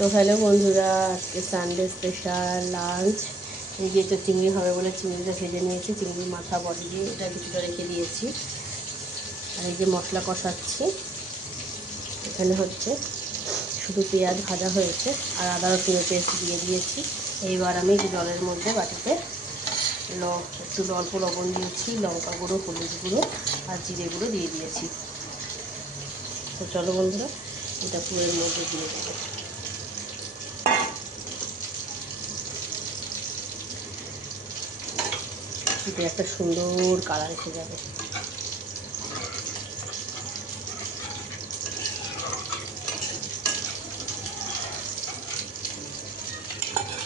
তো হ্যালো বন্ধুরা, আজকে সানডে স্পেশাল লাঞ্চ। এই যে তো চিংড়ি হবে বলে চিংড়িটা ভেজে নিয়েছি, চিংড়ির মাথা বডি দিয়ে এটা কিছুটা রেখে দিয়েছি। আর এই যে মশলা কষাচ্ছি, এখানে হচ্ছে শুধু পেঁয়াজ ভাজা হয়েছে আর আদা রসুনের পেস্ট দিয়ে দিয়েছি। এইবার আমি জলের মধ্যে বাটিতে একটু অল্প লবণ দিয়েছি, লঙ্কা গুঁড়ো, হলুদ গুঁড়ো আর জিরে গুঁড়ো দিয়ে দিয়েছি। তো চলো বন্ধুরা, এটা পুরের মধ্যে দিয়ে দেবো। এটা একটা সুন্দর কালার এসে যাবে।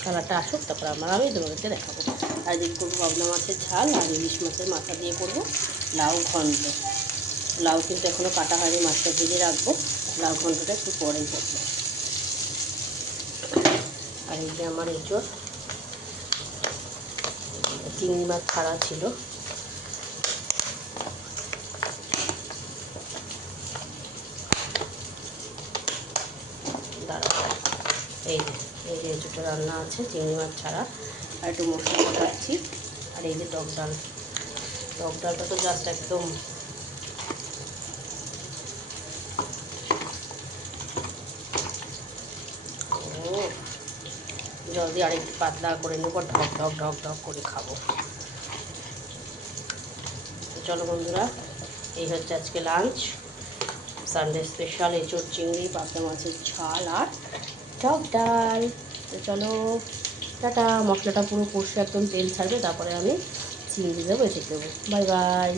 কালারটা আসুক, তারপর আমি তোমাদেরকে দেখাবো। আর এদিকে করবো বাবলা মাছের ঝাল, আর ইলিশ মাছের মাথা দিয়ে করবো লাউ ঘন্ট। লাউ কিন্তু এখনও কাটা হয়নি, মাছটা ভেজে রাখবো, লাউ ঘন্টটা একটু পরেই করবো। আর এই যে আমার এঁচোড় চিংড়ি মাছ ছাড়া ছিল, এই যে এঁচোড়টা রান্না আছে চিংড়ি মাছ ছাড়া। আর একটু মশলা কষাচ্ছি। আর এই যে টক ডালটা তো জাস্ট একদম জল দিয়ে আরেকটু পাতলা করে নেবো, ঢক ঢক ঢক ঢক করে খাবো। তো চলো বন্ধুরা, এই হচ্ছে আজকে লাঞ্চ, সানডে স্পেশাল এঁচোড় চিংড়ি, পাবদা মাছের ঝাল আর টক ডাল। তো চলো টাটা। মশলাটা পুরো কষে একদম তেল ছাড়বে, তারপরে আমি চিংড়ি দেবো, এঁচোড় দেবো। Bye bye.